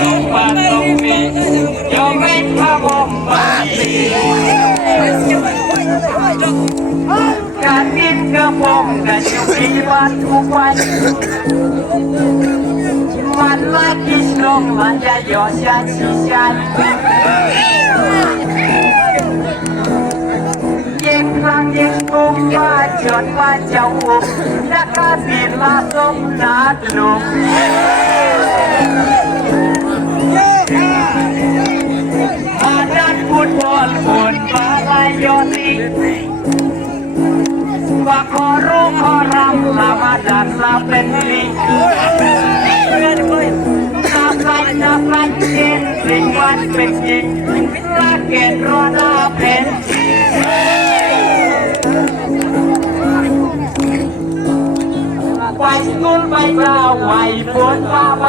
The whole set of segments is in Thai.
ลงบ้านลงมียอมเป็นพระบรมบาลีการกินกระพงกันอยู่ที่บ้านทุกวันมันละกินลงมันจะยอดชาชิชันยิ่งครั้งยิ่งกุมว่าจนว่าเจ้าอุบนักการบินลาสมนาดลุกมาดันฟุตบอลคนมาลายยอดตีว่าขอรู้ขอรำลามาดันลาเป็นลีนับวันเย็นสิ่งวันเป็นจริงลาเกตรอลาเป็นไปสกุลไปเจ้าไหวฝนว่าไป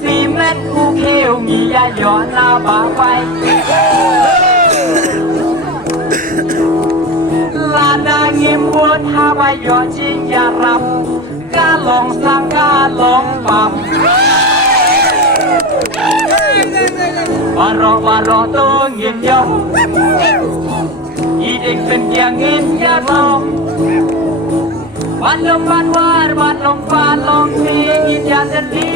สีเม็ดคู่เขียวมียาหย่อนลาบ่าไปลาดาเงียบบัวท่าใบหยอดจริงอย่ารับกาลงสังกาลงปั๊มวารอตัวเงียบยงอีเด็กเป็นอย่างเงียบยาลงวันลงวันวานวันลงฟ้าลงทีอีจาจะดี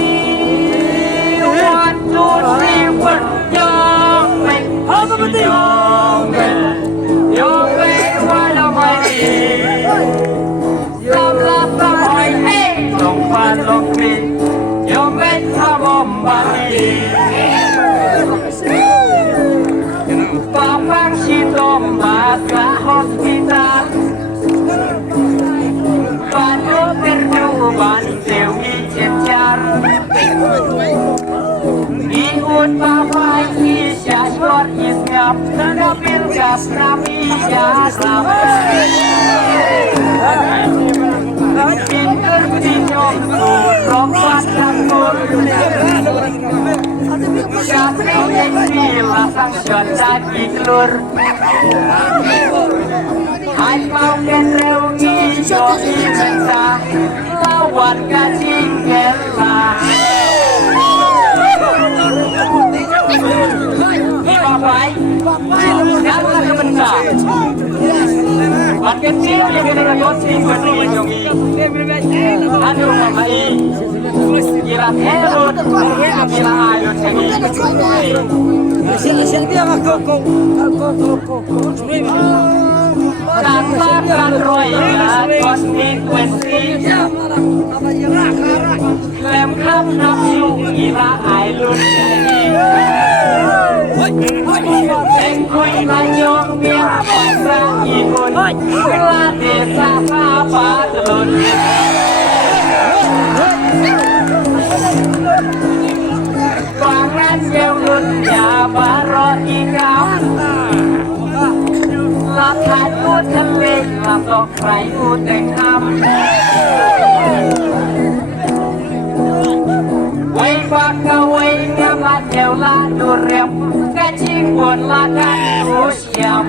วันจูดรีวันยองเป็นยองเป็นวันเอาไปดีสำหรับสมัยนี้ลงฟ้าลงทียองเป็นพระบรมบาลีปาปังชิโตมาสาฮอสพิทาลban sel i cecar Ihun bapak isya short isngap Nabil gas nami jasam Pinter tinyong rompat kakur Kasih yang dilasang shot daging lur Hai mau kenreungi jodi cinta lawan kacing kela Bapak jangan sebentar Ban kecil yang kita gosip berdiri Aduh Bapak Kira herut Kira ayun segi Silvia koko Katakan royal konsekuensi Lem krap nafsu gila ailun Engkui banyong biar pasra ikun La desa apa telun Pangan yang lunnya barot ikam La tháiพูดทะเลลาตกใครพูดแต่งคำไว้ฟักเอาไว้งามาเที่ยวลาดูเรียบกะชิงบนลากันหูเฉียบ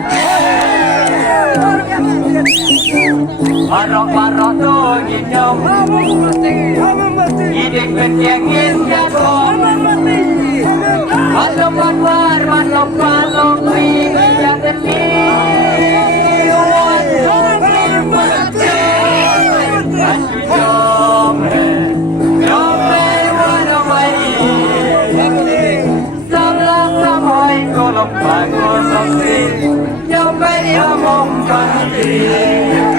วารอตัวยินยมอีเด็กเป็นอย่างเงี้ยจะโดนวันลงวันวานวันลงฟ้าลงวีอยากจะมีYo me llamo Pati